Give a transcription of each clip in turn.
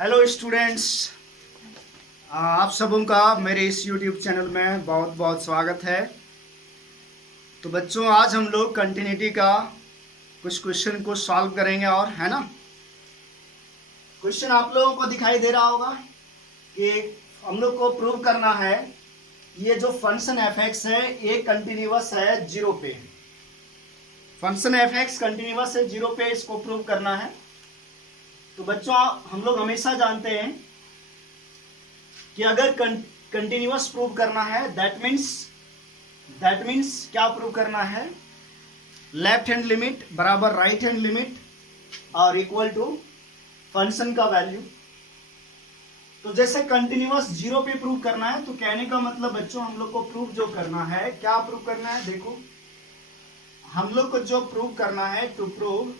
Hello students, आप सबों का मेरे इस यूट्यूब चैनल में बहुत बहुत स्वागत है। तो बच्चों, आज हम लोग कंटिन्यूटी का कुछ क्वेश्चन को सॉल्व करेंगे। और है ना, क्वेश्चन आप लोगों को दिखाई दे रहा होगा कि हम लोग को प्रूव करना है ये जो फंक्शन एफ एक्स है ये कंटिन्यूअस है जीरो पे। फंक्शन एफ एक्स कंटिन्यूअस है जीरो पे, इसको प्रूव करना है। तो बच्चों, हम लोग हमेशा जानते हैं कि अगर कंटिन्यूअस प्रूव करना है दैट मीन्स क्या प्रूव करना है, लेफ्ट हैंड लिमिट बराबर राइट हैंड लिमिट और इक्वल टू फंक्शन का वैल्यू। तो जैसे कंटिन्यूअस जीरो पे प्रूव करना है, तो कहने का मतलब बच्चों हम लोग को प्रूव जो करना है, क्या प्रूव करना है, देखो हम लोग को जो प्रूव करना है to prove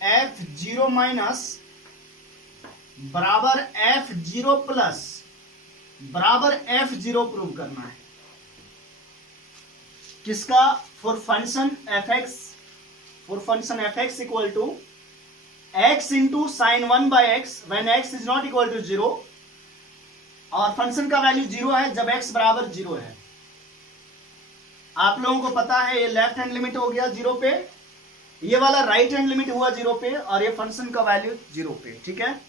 f zero minus बराबर एफ जीरो प्लस बराबर एफ जीरो प्रूव करना है। किसका? For function f x equal to x into sine one by x when x is not equal to zero, और function का value zero है जब x बराबर जीरो है। आप लोगों को पता है ये लेफ्ट हैंड लिमिट हो गया जीरो पे, ये वाला राइट हैंड लिमिट हुआ जीरो पे, और ये फंक्शन का वैल्यू जीरो पे। ठीक है,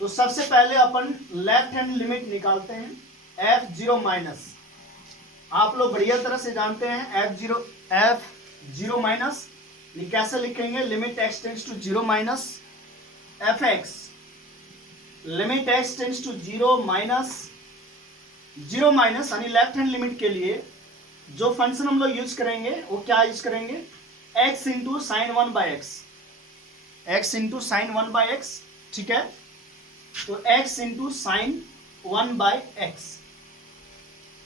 तो सबसे पहले अपन लेफ्ट हैंड लिमिट निकालते हैं एफ जीरो माइनस। आप लोग बढ़िया तरह से जानते हैं एफ जीरो माइनस कैसे लिखेंगे, limit x tends to zero minus f x, limit x tends to zero minus यानी लेफ्ट हैंड लिमिट के लिए जो फंक्शन हम लोग यूज करेंगे वो क्या यूज करेंगे, x into sine one by x. ठीक है, तो x into sine one by x.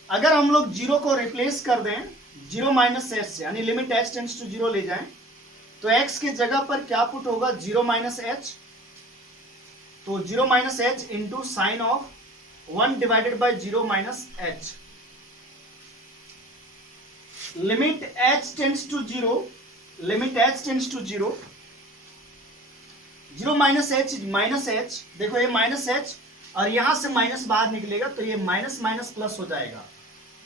अगर हम लोग जीरो को रिप्लेस कर दें जीरो माइनस एच से, यानी limit x tends to zero ले जाएं, तो x की जगह पर क्या पुट होगा, जीरो माइनस एच। तो zero minus h into sine of one divided by zero minus h. Limit h tends to zero, zero minus h, देखो ये माइनस एच और यहां से माइनस बाहर निकलेगा तो ये माइनस माइनस प्लस हो जाएगा।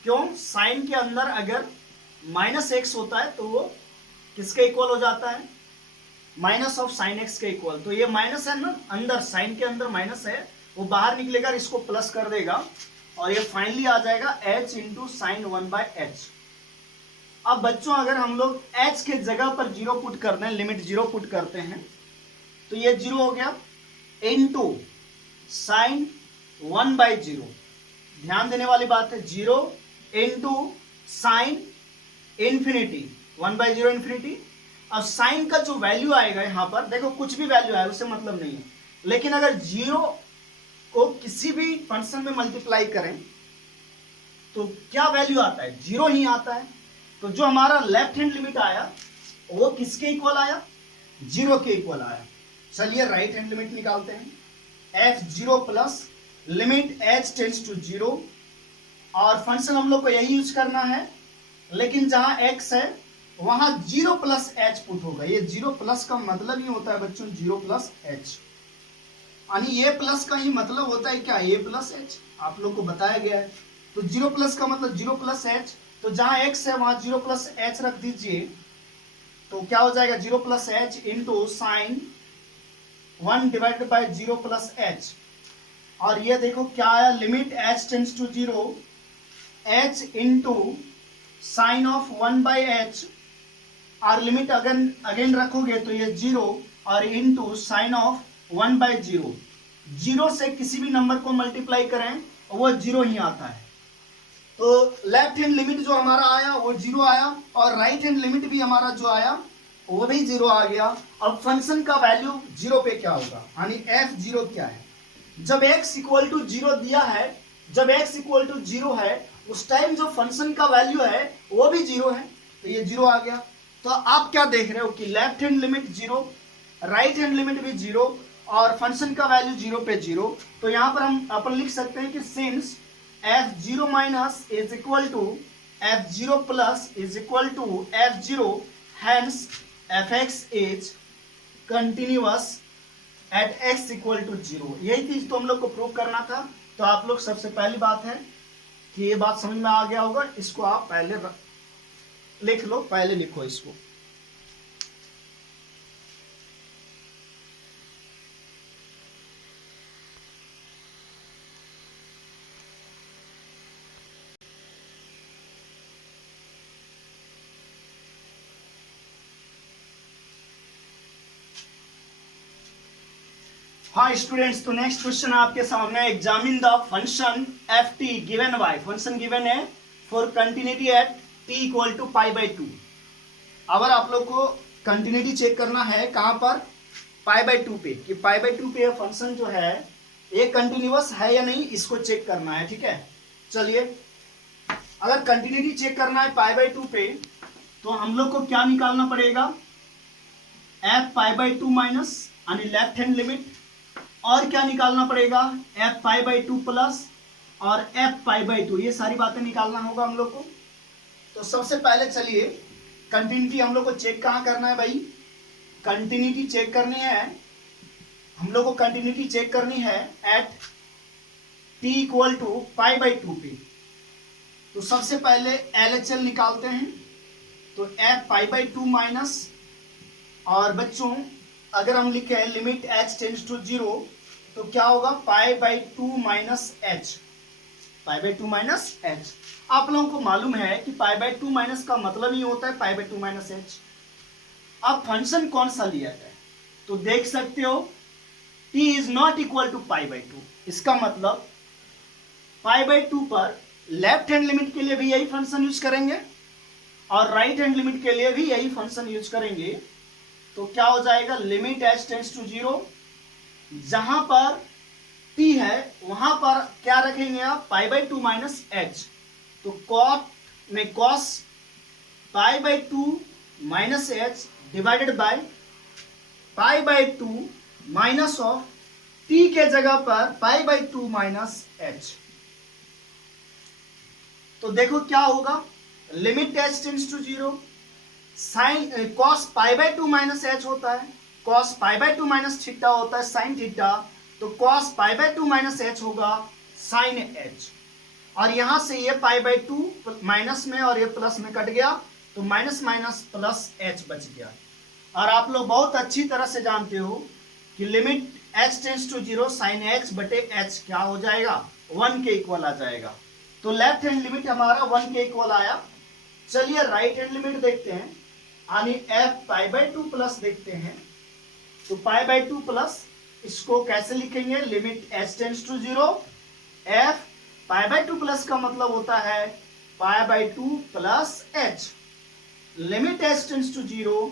क्यों? साइन के अंदर अगर माइनस एक्स होता है तो वो किसके इक्वल हो जाता है, माइनस ऑफ साइन एक्स के इक्वल। तो ये माइनस है ना, अंदर साइन के अंदर माइनस है, वो बाहर निकलेगा, इसको प्लस कर देगा और ये फाइनली आ जाएगा H into sine one by H. अब बच्चों, अगर हम लोग एच के जगह पर जीरो पुट करते हैं, लिमिट जीरो पुट करते हैं, तो ये जीरो हो गया into sine one by zero. ध्यान देने वाली बात है, zero into sine infinity, one by zero infinity. अब साइन का जो वैल्यू आएगा यहां पर, देखो कुछ भी वैल्यू आए उससे मतलब नहीं है, लेकिन अगर जीरो को किसी भी फंक्शन में मल्टीप्लाई करें तो क्या वैल्यू आता है, जीरो ही आता है। तो जो हमारा लेफ्ट हैंड लिमिट आया वो किसके इक्वल आया, जीरो के इक्वल आया। चलिए राइट हैंड लिमिट निकालते हैं, f zero plus limit h tends to zero, और फंक्शन हम लोग को यही यूज करना है, लेकिन जहां एक्स है वहां जीरो प्लस एच पुट होगा। ये जीरो प्लस का मतलब ही होता है बच्चों जीरो प्लस एच, यानी ये प्लस का ही मतलब होता है क्या, ए प्लस एच, आप लोग को बताया गया है। तो जीरो प्लस का मतलब जीरो प्लस एच, तो जहां एक्स है वहां जीरो प्लस एच रख दीजिए, तो क्या हो जाएगा, zero plus h into sine one divided by zero plus h. और ये देखो क्या आया, limit h tends to zero, h into sine of one by h, और लिमिट अगेन रखोगे तो ये जीरो और into sine of one by zero. Zero से किसी भी नंबर को मल्टीप्लाई करें वो जीरो ही आता है। तो लेफ्ट हैंड लिमिट जो हमारा आया वो जीरो आया, और राइट हैंड लिमिट भी हमारा जो आया वो भी जीरो आ गया। अब फंक्शन का वैल्यू जीरो पे क्या होगा, यानी एफ जीरो क्या है, जब x इक्वल टू जीरो दिया है, जब x इक्वल टू जीरो है उस टाइम जो फंक्शन का वैल्यू है वो भी जीरो है, तो ये जीरो आ गया। तो आप क्या देख रहे हो कि left hand limit zero, right hand limit भी जीरो, और फंक्शन का वैल्यू जीरो पे जीरो। तो यहां पर हम अपन लिख सकते हैं कि since f zero minus is equal to f zero plus is equal to f zero, hence fx is continuous at x equal to 0। यही चीज तो हम लोग को प्रूव करना था। तो आप लोग सबसे पहली बात है कि ये बात समझ में आ गया होगा। इसको आप पहले लिख लो, पहले लिखो इसको। हाँ स्टूडेंट्स, तो नेक्स्ट क्वेश्चन आपके सामने, examine the function F T given by, function given है for continuity at T equal to pi by 2। अगर आप लोग को कंटिन्यूटी चेक करना है कहां पर, पाई बाई 2 पे, कि पाई बाई 2 पे फंक्शन जो है ये कंटिन्यूअस है या नहीं, इसको चेक करना है। ठीक है, चलिए अगर कंटिन्यूटी चेक करना है पाई बाई 2 पे, तो हम लोग को क्या निकालना पड़ेगा, एफ पाई बाई 2 माइनस यानी लेफ्ट हैंड लिमिट, और क्या निकालना पड़ेगा, एफ पाई बाई 2 प्लस और एफ पाई बाई 2, ये सारी बातें निकालना होगा हम लोग को। तो सबसे पहले चलिए कंटिन्यूटी हम लोग को चेक कहाँ करना है भाई, कंटिन्यूटी चेक करनी है हम लोग को, कंटिन्यूटी चेक करनी है at T equal to pi by 2 पे। तो सबसे पहले एलएचएल निकालते हैं। तो एफ पाई बाई 2 माइनस, और बच्चों अगर हम लिखे लिमिट एच टेंड्स टू 0, तो क्या होगा, पाई by 2 minus H, pi by 2 minus H. आप लोगों को मालूम है कि पाई बाई 2 माइनस का मतलब ही होता है पाई बाई 2 माइनस एच। अब फंक्शन कौन सा लिया जाए, तो देख सकते हो t is not equal to pi by 2, इसका मतलब पाई बाई 2 पर लेफ्ट हैंड लिमिट के लिए भी यही फंक्शन यूज करेंगे और राइट हैंड लिमिट के लिए भी यही फंक्शन यूज करेंगे। तो क्या हो जाएगा, लिमिट एच टेंड्स टू 0, जहां पर t है वहां पर क्या रखेंगे आप, पाई बाई 2 माइनस एच। तो कॉट में cos pi by 2 minus H divided by pi by 2 minus of t के जगह पर पाई बाई 2 माइनस एच। तो देखो क्या होगा, limit h tends to 0, sine cos pi by 2 minus h होता है, cos pi by 2 minus theta होता है साइन थीटा, तो cos pi by 2 minus h होगा साइन एच। और यहां से ये पाई बाई 2 माइनस में और ये प्लस में कट गया, तो माइनस माइनस प्लस एच बच गया। और आप लोग बहुत अच्छी तरह से जानते हो कि limit h tends to 0 sine h बटे एच क्या हो जाएगा, 1 के इक्वल आ जाएगा। तो लेफ्ट हैंड लिमिट हमारा 1 के इक्वल आया। चलिए राइट हैंड लिमिट देखते हैं, यानी एफ पाई बाई 2 प्लस देखते हैं। तो पाई बाई 2 प्लस, इसको कैसे लिखेंगे, limit h tends to 0, f pi by 2 plus का मतलब होता है pi by 2 plus h, limit h tends to 0।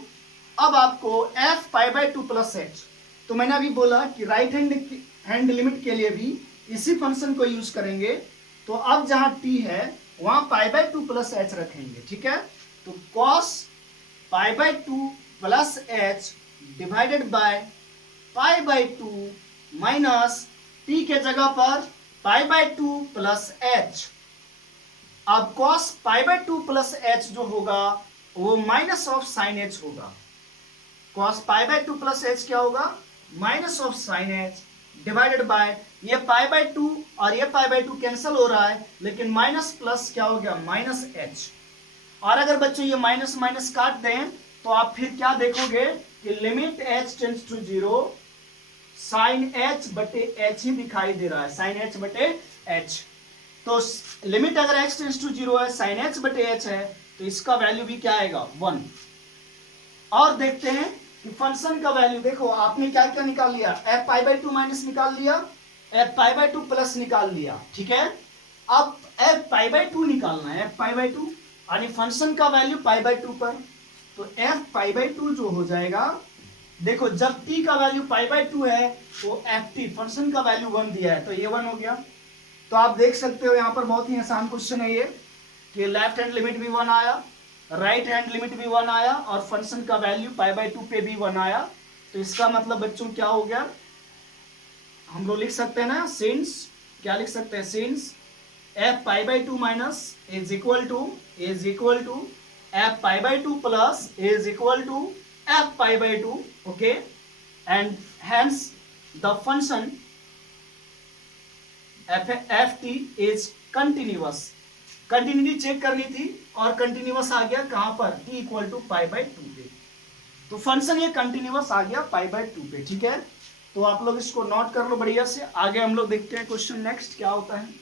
अब आपको f pi by 2 plus h, तो मैंने अभी बोला कि राइट हैंड लिमिट के लिए भी इसी फंक्शन को यूज करेंगे। तो अब जहां t है वहां पाई बाई 2 प्लस एच रखेंगे। ठीक है, तो cos pi by 2 plus H divided by pi by 2 minus t के जगह पर पाई बाई 2 प्लस एच। अब cos pi by 2 plus H जो होगा वो माइनस ऑफ साइन एच होगा। cos pi by 2 plus H क्या होगा, minus of sine h divided by, ये पाई बाई 2 और ये पाई बाई 2 कैंसिल हो रहा है, लेकिन माइनस प्लस क्या हो गया, माइनस एच। और अगर बच्चों ये माइनस माइनस काट दें तो आप फिर क्या देखोगे कि limit h tends to 0 sine h बटे एच ही दिखाई दे रहा है, साइन एच बटे एच। तो लिमिट अगर एच टेंड्स टू 0 है, साइन एच बटे एच है, तो इसका वैल्यू भी क्या आएगा, 1। और देखते हैं कि फंक्शन का वैल्यू, देखो आपने क्या क्या निकाल लिया, एफ पाई बाई 2 माइनस निकाल लिया, एफ पाई बाई 2 प्लस निकाल लिया। ठीक है, अब एफ पाई बाई 2 निकालना है, एफ पाई बाई 2 यानी फंक्शन का वैल्यू पाई बाई 2 पर। तो एफ पाई बाई 2 जो हो जाएगा, देखो जब t का वैल्यू पाई बाई 2 है तो एफ टी फंक्शन का वैल्यू 1 दिया है, तो ये 1 हो गया। तो आप देख सकते हो यहाँ पर बहुत ही आसान क्वेश्चन है ये, कि लेफ्ट हैंड लिमिट भी 1 आया, राइट हैंड लिमिट भी 1 आया, और फंक्शन का वैल्यू पाई बाई 2 पे भी 1 आया। तो इसका मतलब बच्चों क्या हो गया, हम लोग लिख सकते हैं ना, सिंस क्या लिख सकते हैं, since f pi by 2 minus is equal to f pi by 2 plus is equal to f pi by 2, okay, and hence the function F t is continuous, continuity check करनी थी और कंटिन्यूअस आ गया कहां पर, t equal to pi by 2 पे। तो function ये कंटिन्यूअस आ गया पाई बाई 2 पे। ठीक है, तो आप लोग इसको नोट कर लो बढ़िया से। आगे हम लोग देखते हैं क्वेश्चन नेक्स्ट क्या होता है।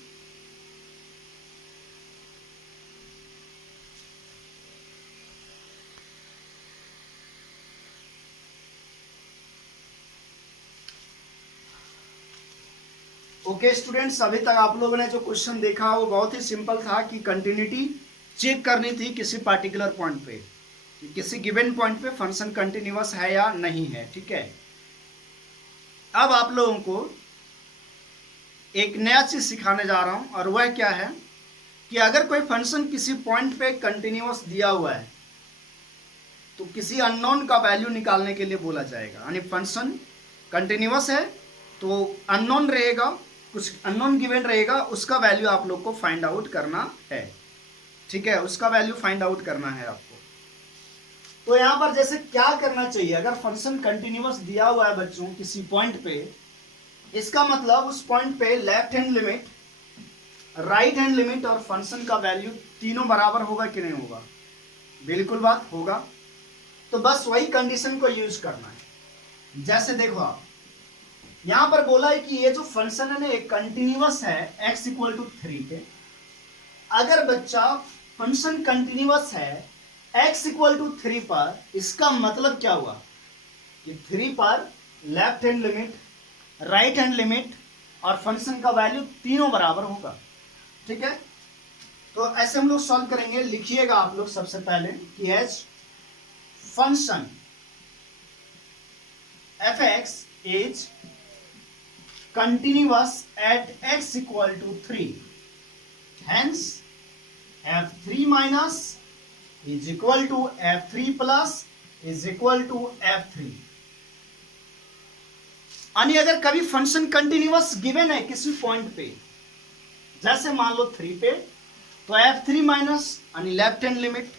ओके स्टूडेंट्स, अभी तक आप लोगों ने जो क्वेश्चन देखा वो बहुत ही सिंपल था कि कंटिन्यूटी चेक करनी थी किसी पार्टिकुलर पॉइंट पे, कि किसी गिवन पॉइंट पे फंक्शन कंटिन्यूअस है या नहीं है। ठीक है, अब आप लोगों को एक नया चीज सिखाने जा रहा हूं और वह क्या है कि अगर कोई फंक्शन किसी पॉइंट पे कंटिन्यूअस दिया हुआ है तो किसी अननोन का वैल्यू निकालने के लिए बोला जाएगा। यानी फंक्शन कंटिन्यूअस है तो अननोन रहेगा, कुछ अननोन गिवन रहेगा, उसका वैल्यू आप लोग को फाइंड आउट करना है। ठीक है, उसका वैल्यू फाइंड आउट करना है आपको। तो यहां पर जैसे क्या करना चाहिए, अगर फंक्शन कंटिन्यूअस दिया हुआ है बच्चों किसी पॉइंट पे, इसका मतलब उस पॉइंट पे left hand limit, right hand limit और फंक्शन का वैल्यू तीनों बराबर होगा कि नहीं होगा? बिल्कुल बात होगा। तो बस वही कंडीशन को यूज करना है। जैसे देखो आप यहां पर बोला है कि ये जो फंक्शन है ना एक कंटिन्यूअस है x इक्वल टू 3 पे। अगर बच्चा फंक्शन कंटिन्यूअस है x इक्वल टू 3 पर, इसका मतलब क्या हुआ कि 3 पर left hand limit, right hand limit और फंक्शन का वैल्यू तीनों बराबर होगा। ठीक है, तो ऐसे हम लोग सॉल्व करेंगे। लिखिएगा आप लोग सबसे पहले कि H function f x is continuous at x equal to 3, hence f3 minus is equal to f3 plus is equal to f3। यानी अगर कभी फंक्शन कंटिन्यूअस गिवन है किसी पॉइंट पे, जैसे मान लो 3 पे, तो f3 माइनस यानी left hand limit,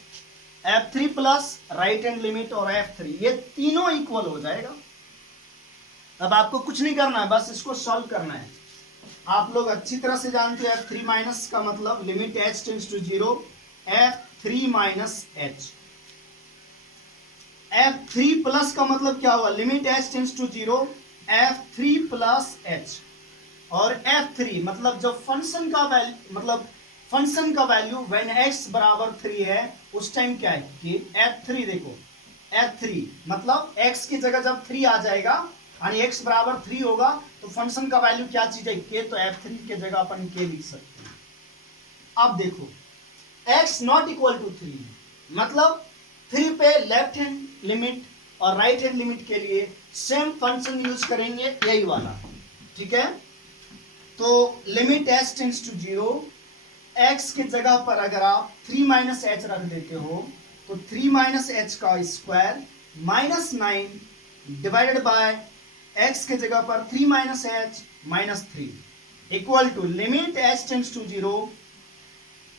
f3 plus right hand limit और f3 ये तीनों इक्वल हो जाएगा। अब आपको कुछ नहीं करना है, बस इसको सॉल्व करना है। आप लोग अच्छी तरह से जानते हैं f3 माइनस का मतलब limit h tends to 0, f3 minus h। f3 plus का मतलब क्या हुआ, limit h tends to 0, f3 plus h। और f3 मतलब जब फंक्शन का वैल्यू, मतलब फंक्शन का वैल्यू व्हेन x बराबर 3 है उस टाइम क्या है कि f3, देखो f3 मतलब x की जगह जब 3 आ जाएगा यानी x बराबर 3 होगा तो फंक्शन का वैल्यू क्या चीज है k, तो f3 के जगह अपन k लिख सकते हैं। अब देखो x नॉट इक्वल टू 3 मतलब 3 पे लेफ्ट हैंड लिमिट और राइट हैंड लिमिट के लिए सेम फंक्शन यूज करेंगे, यही वाला। ठीक है, तो limit h tends to 0, x की जगह पर अगर आप 3 माइनस h रख देते हो तो 3 माइनस h का square minus 9 divided by x के जगह पर 3 minus h minus 3 equal to limit h tends to 0।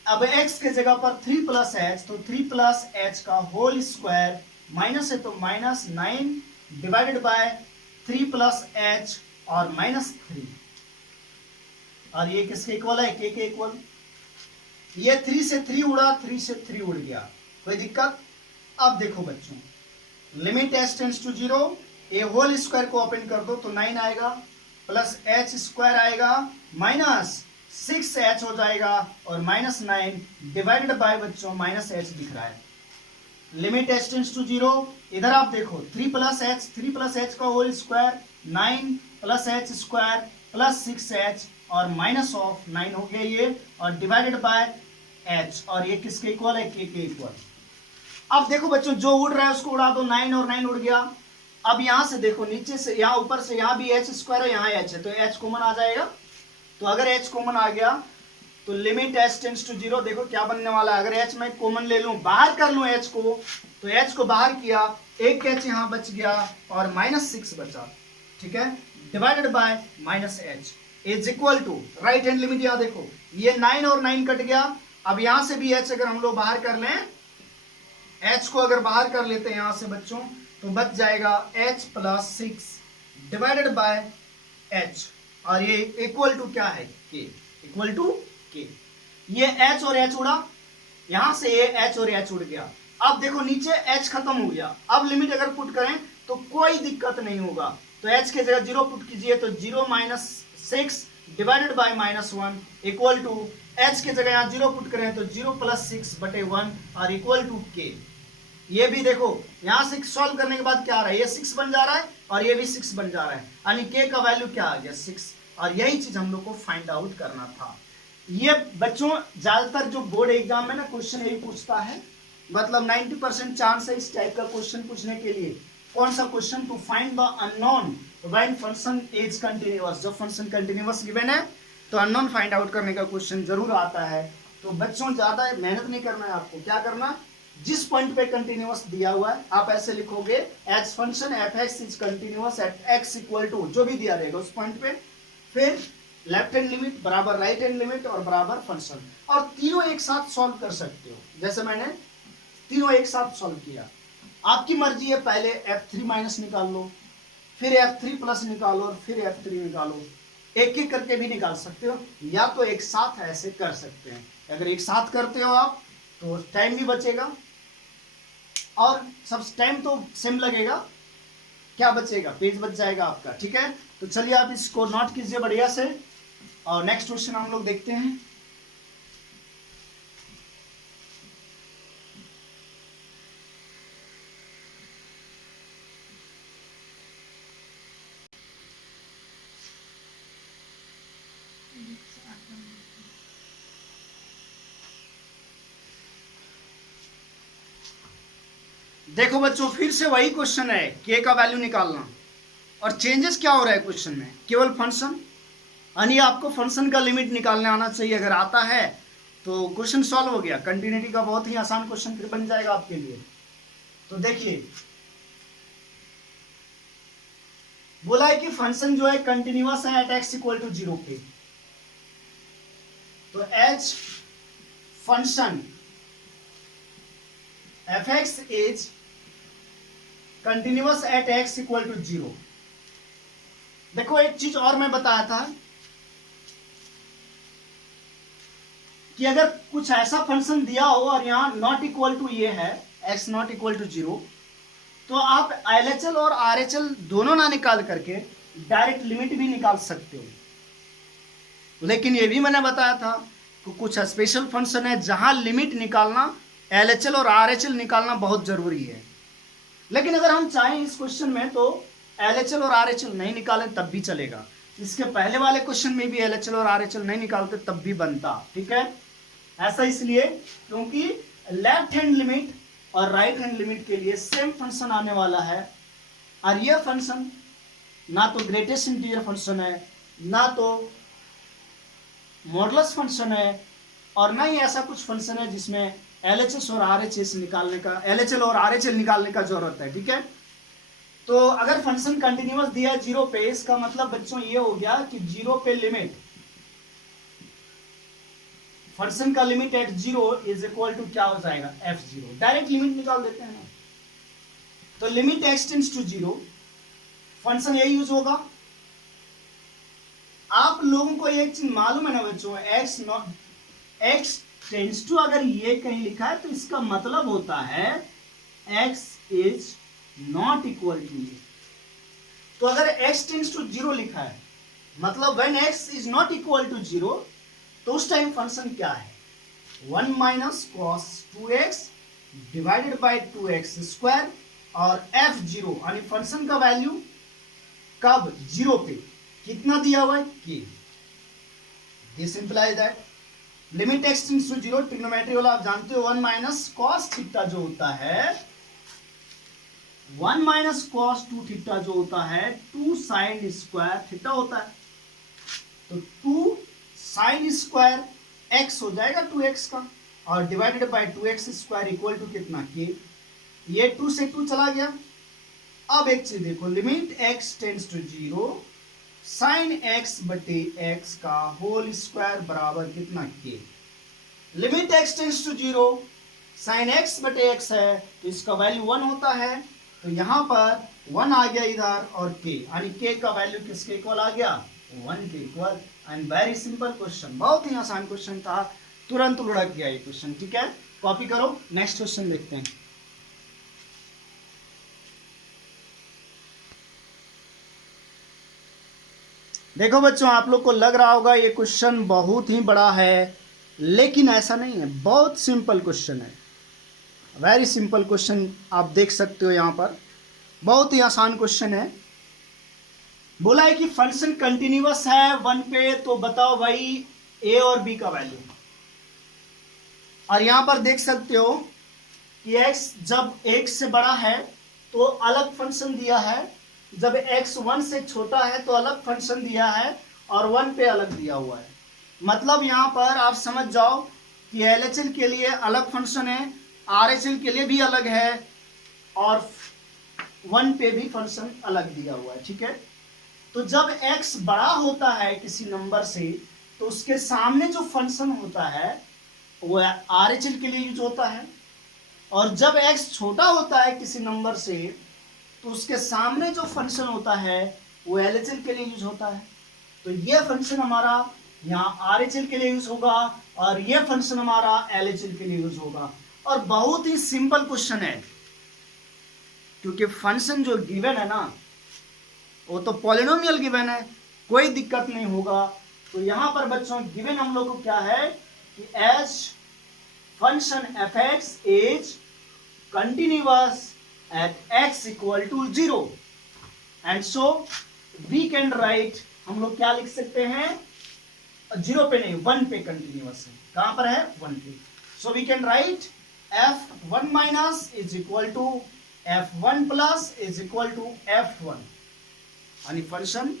अब x के जगह पर 3 प्लस h, तो 3 प्लस h का होल स्क्वायर माइनस है तो माइनस 9 डिवाइडेड बाय 3 प्लस h और माइनस 3। और ये किसके इक्वल है, k के इक्वल। ये 3 से 3 उड़ा, 3 से 3 उड़ गया, कोई दिक्कत। अब देखो बच्चों लिमिट h टेंड्स टू 0, ये होल स्क्वायर को ओपन कर दो तो 9 आएगा, प्लस h स्क्वायर आएगा माइनस 6h हो जाएगा और माइनस 9 डिवाइडेड बाय बच्चों माइनस h दिख रहा है। लिमिट h टेंड्स टू 0, इधर आप देखो 3 प्लस h का whole square 9 plus h square plus 6h और माइनस ऑफ 9 हो गया ये, और डिवाइडेड बाय h, और ये किसके इक्वल है, k के इक्वल। अब देखो बच्चों जो उड़ रहा है उसको उड़ा दो, 9 और 9 उड़ गया। अब यहां से देखो नीचे से, यहाँ ऊपर से यहाँ भी h स्क्वायर है, यहाँ h है तो h कॉमन आ जाएगा। तो अगर h कॉमन आ गया तो लिमिट h टेंड्स टू 0 देखो क्या बनने वाला है। अगर h मैं कॉमन ले लूं, बाहर कर लूं h को, तो h को बाहर किया, एक h यहाँ बच गया और माइनस 6 बचा। ठीक है, divided by minus h is equal to right hand limit, यहाँ देखो ये 9 और 9 कट गया। अब यहां से भी h अगर हम लोग बाहर कर लें, h को अगर बाहर कर लेते हैं यहां से बच्चों तो बच जाएगा h plus 6 divided by h और ये इक्वल टू क्या है के, इक्वल टू के। ये एच और एच उड़ा, यहां से ये एच और एच उड़ गया। अब देखो नीचे एच खत्म हो गया, अब लिमिट अगर पुट करें तो कोई दिक्कत नहीं होगा। तो एच के जगह 0 पुट कीजिए तो 0 minus 6 divided by -1 equal to h के जगह यहाँ 0 पुट करें तो 0 प्लस 6 बटे 1 और इक्वल टू के। ये भी देखो यहां से सॉल्व करने के बाद क्या आ रहा है, ये 6 बन जा रहा है और ये भी 6 बन जा रहा है, यानी के का वैल्यू क्या आ गया 6। और यही चीज हम लोग को फाइंड आउट करना था। ये बच्चों ज्यादातर जो बोर्ड एग्जाम में ना क्वेश्चन यही पूछता है, मतलब 90% चांस है इस टाइप का क्वेश्चन पूछने के लिए। कौन सा question, to find the unknown when function is continuous. जब फंक्शन कंटीन्यूअस गिवन है तो अननोन फाइंड आउट करने का क्वेश्चन जरूर आता है। तो बच्चों ज्यादा मेहनत नहीं करना है, आपको क्या करना, जिस पॉइंट पे कंटीन्यूअस दिया हुआ है आप ऐसे लिखोगे h function f x is continuous at x equal to, जो भी दिया रहेगा उस पॉइंट पे, फिर लेफ्ट हैंड लिमिट बराबर राइट हैंड लिमिट और बराबर फंक्शन, और तीनों एक साथ सॉल्व कर सकते हो। जैसे मैंने तीनों एक साथ सॉल्व किया, आपकी मर्जी है, पहले f3 माइनस निकाल लो, फिर f3 प्लस निकालो और फिर f3 निकालो, एक एक करके भी निकाल सकते हो, या तो एक साथ ऐसे कर सकते हैं। अगर एक साथ करते हो आप तो टाइम भी बचेगा और सब टाइम तो सेम लगेगा, क्या बचेगा, पेज बच जाएगा आपका। ठीक है, तो चलिए आप इसको नोट कीजिए बढ़िया से और नेक्स्ट क्वेश्चन हम लोग देखते हैं। देखो बच्चों फिर से वही क्वेश्चन है, के का वैल्यू निकालना, और चेंजेस क्या हो रहा है क्वेश्चन में, केवल फंक्शन, यानी आपको फंक्शन का लिमिट निकालने आना चाहिए। अगर आता है तो क्वेश्चन सॉल्व हो गया, कंटिन्यूटी का बहुत ही आसान क्वेश्चन फिर बन जाएगा आपके लिए। तो देखिए बोला है कि फंक्शन जो है कंटिन्यूअस है एट एक्स इक्वल टू 0 पे, तो h function f x is continuous at x equal to 0। देखो एक चीज और मैं बताया था कि अगर कुछ ऐसा फंक्शन दिया हो और यहां नॉट इक्वल टू ये है एक्स नॉट इक्वल टू 0, तो आप LHL और RHL दोनों ना निकाल करके डायरेक्ट लिमिट भी निकाल सकते हो। लेकिन ये भी मैंने बताया था कि कुछ स्पेशल फंक्शन है जहां लिमिट निकालना, LHL और RHL निकालना बहुत जरूरी है। लेकिन अगर हम चाहें इस क्वेश्चन में तो LHL और RHL नहीं निकालें तब भी चलेगा। इसके पहले वाले क्वेश्चन में भी LHL और RHL नहीं निकालते तब भी बनता। ठीक है, ऐसा इसलिए क्योंकि लेफ्ट हैंड लिमिट और राइट हैंड लिमिट के लिए सेम फंक्शन आने वाला है, और यह फंक्शन ना तो ग्रेटेस्ट इंटीजर फंक्शन है, ना तो मॉडुलस फंक्शन है, और ना ही ऐसा कुछ फंक्शन है जिसमें LHS और RHS निकालने का, LHL और RHL निकालने का जरूरत है। ठीक है, तो अगर फंक्शन कंटिन्यूअस दिया है 0 पे, इसका मतलब बच्चों ये हो गया कि 0 पे लिमिट, फंक्शन का limit at 0 is equal to क्या हो जाएगा f0। डायरेक्ट लिमिट निकाल देते हैं ना, तो limit x tends to 0, function यही यूज होगा। आप लोगों को एक चीज मालूम है ना बच्चों, x टेंड्स टू अगर ये कहीं लिखा है तो इसका मतलब होता है x is not equal to ये। तो अगर x टेंड्स टू 0 लिखा है मतलब when x is not equal to 0, तो उस टाइम फंक्शन क्या है 1 minus cos 2x divided by 2x square और f0, यानी फंक्शन का वैल्यू कब 0 पे कितना दिया हुआ है k। This implies that limit x tends to 0, trigonometry वाला आप जानते हो, 1 माइनस कॉस थीटा जो होता है, 1 माइनस कॉस 2 थीटा जो होता है 2 साइन स्क्वायर थीटा होता है, तो 2 साइन स्क्वायर x हो जाएगा 2x का, और divided by 2x square equal to कितना k। ये 2 से 2 चला गया। अब एक चीज देखो, limit x tends to 0 sine x बटे x का होल स्क्वायर बराबर कितना k। Limit x tends to 0 sine x बटे x है तो इसका वैल्यू 1 होता है, तो यहां पर 1 आ गया इधर और k, यानी k का वैल्यू किसके इक्वल आ गया, 1 के equal. And very simple question, बहुत ही आसान क्वेश्चन था, तुरंत लुढ़क गया ये क्वेश्चन। ठीक है, कॉपी करो, नेक्स्ट क्वेश्चन देखते हैं। देखो बच्चों, आप लोग को लग रहा होगा ये क्वेश्चन बहुत ही बड़ा है, लेकिन ऐसा नहीं है, बहुत सिंपल क्वेश्चन है, वेरी सिंपल क्वेश्चन। आप देख सकते हो यहाँ पर बहुत ही आसान क्वेश्चन है। बोला है कि फंक्शन कंटिन्यूअस है 1 पे, तो बताओ भाई a और b का वैल्यू। और यहां पर देख सकते हो कि x जब 1 से बड़ा है तो अलग फंक्शन दिया है, जब x 1 से छोटा है तो अलग फंक्शन दिया है, और 1 पे अलग दिया हुआ है। मतलब यहां पर आप समझ जाओ कि LHL के लिए अलग फंक्शन है, RHL के लिए भी अलग है, और 1 पे भी फंक्शन अलग दिया हुआ है। ठीक है, तो जब x बड़ा होता है किसी नंबर से तो उसके सामने जो फंक्शन होता है वो RHL के लिए यूज होता है, और जब x छोटा होता है किसी नंबर से तो उसके सामने जो फंक्शन होता है वो LHL के लिए यूज होता है। तो ये फंक्शन हमारा यहाँ RHL के लिए यूज होगा, और ये फंक्शन हमारा LHL के लिए यूज होगा। और बहुत ही सिंपल क्वेश्चन है, क्योंकि फंक्शन जो गिवन है ना वो तो पॉलिनोमियल गिवन है, कोई दिक्कत नहीं होगा। तो यहां पर बच्चों गिवन हम लोग को क्या है कि as function fx is continuous at x equal to 0, and so we can write, हम लोग क्या लिख सकते हैं, 0 पे नहीं 1 पे कंटिन्यूअस है। कहां पर है, 1 पे। So we can write f1 minus is equal to f1 plus is equal to f1, यानी फंक्शन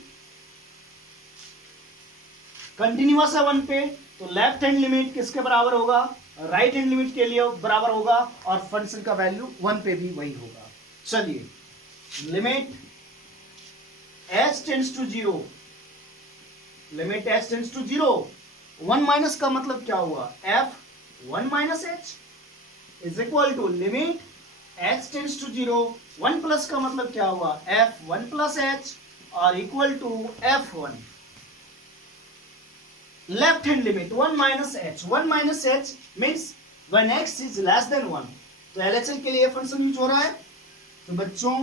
कंटिन्यूअस है 1 पे, तो लेफ्ट हैंड लिमिट किसके बराबर होगा, राइट हैंड लिमिट के लिए बराबर होगा, और फंक्शन का वैल्यू 1 पे भी वही होगा। चलिए, limit h tends to 0, limit h tends to 0, 1 minus का मतलब क्या हुआ, f1 minus h is equal to limit h tends to 0, 1 plus का मतलब क्या हुआ, f1 प्लस h, और equal to f1। Left hand limit 1 minus h, 1 minus h means when x is less than 1, तो LHL के लिए function use हो रहा है। तो बच्चों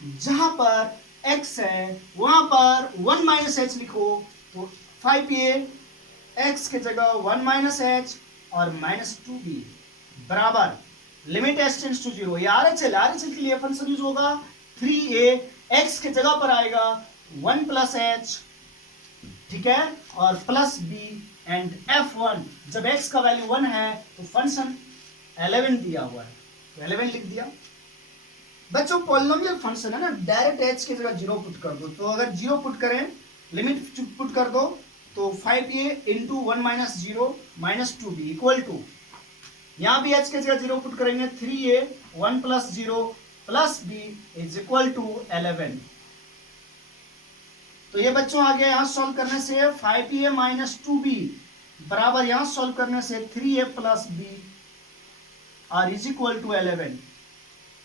जहां पर x है वहां पर 1 माइनस h लिखो, तो 5a x के जगह 1 माइनस h और माइनस 2b बराबर लिमिट h टेंड्स टू 0, ये RHL के लिए फंक्शन यूज होगा, 3a x के जगह पर आएगा 1 प्लस h, ठीक है, और प्लस b एंड f1, जब x का वैल्यू 1 है तो फंक्शन 11 दिया हुआ है, तो 11 लिख दिया। बच्चों पॉलिनोमियल फंक्शन है ना, डायरेक्ट h की जगह 0 पुट कर दो, तो अगर 0 पुट करें, लिमिट पुट कर दो, तो 5a into 1 minus 0 minus 2b equal to, यहां भी h की जगह 0 पुट करेंगे, 3a 1 plus 0 plus b is equal to 11। तो ये बच्चों आ गया, यहां सॉल्व करने से 5a माइनस 2b बराबर, यहां सॉल्व करने से 3a प्लस b और इज इक्वल टू 11।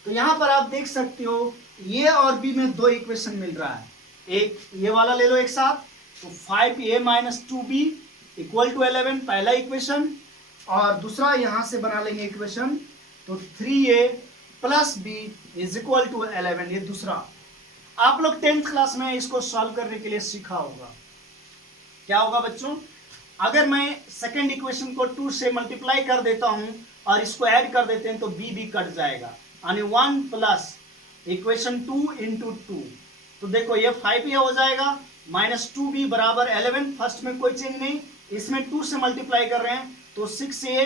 तो यहां पर आप देख सकते हो ये और b में दो इक्वेशन मिल रहा है, एक ये वाला ले लो एक साथ, तो 5a minus 2b equal to 11 पहला इक्वेशन, और दूसरा यहां से बना लेंगे इक्वेशन, तो 3a plus b is equal to 11, ये दूसरा। आप लोग 10th क्लास में इसको सॉल्व करने के लिए सीखा होगा। क्या होगा बच्चों, अगर मैं सेकंड इक्वेशन को 2 से मल्टीप्लाई कर देता हूं और इसको ऐड कर देते हैं तो b भी कट जाएगा, यानी 1 प्लस इक्वेशन 2 इंटू 2, तो देखो ये 5a हो जाएगा माइनस 2b बराबर 11, फर्स्ट में कोई चेंज नहीं, इसमें 2 से मल्टीप्लाई कर रहे हैं तो 6a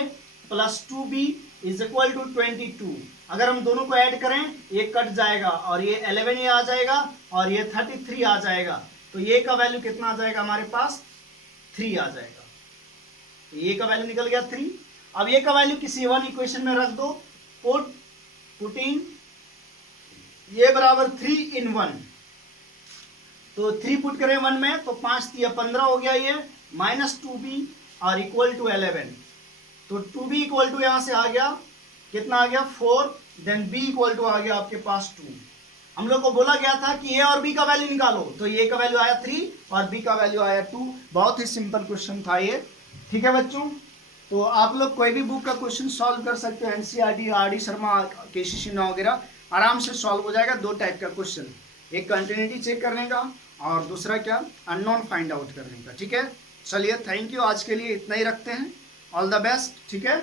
plus 2b is equal to 22। अगर हम दोनों को ऐड करें ये कट जाएगा और ये 11 ये आ जाएगा और ये 33 आ जाएगा, तो ये का वैल्यू कितना आ जाएगा हमारे पास, 3 आ जाएगा। तो ये का वैल्यू निकल गया 3। अब ये का वैल्यू किसी वन इक्वेशन में रख दो, पुटिंग ये बराबर 3 in 1, तो 3 पुट करें 1 में तो 5 3 15 हो गया, ये माइनस 2b और इक्वल टू 11, तो 2b इक्वल टू यहां से आ गया कितना आ गया 4, देन b इक्वल टू आ गया आपके पास 2। हम लोग को बोला गया था कि ए और बी का वैल्यू निकालो, तो ए का वैल्यू आया 3 और बी का वैल्यू आया 2। बहुत ही सिंपल क्वेश्चन था ये। ठीक है बच्चों, तो आप लोग कोई भी बुक का क्वेश्चन सॉल्व कर सकते हो, एनसीईआरटी, आर डी शर्मा, केसी सिन्हा वगैरह, आराम से सॉल्व हो जाएगा। 2 टाइप का क्वेश्चन, एक कंटिन्यूटी चेक करने का और दूसरा क्या, अननोन फाइंड आउट करने का। ठीक है, चलिए थैंक यू, आज के लिए इतना ही रखते हैं। All the best. ठीक है।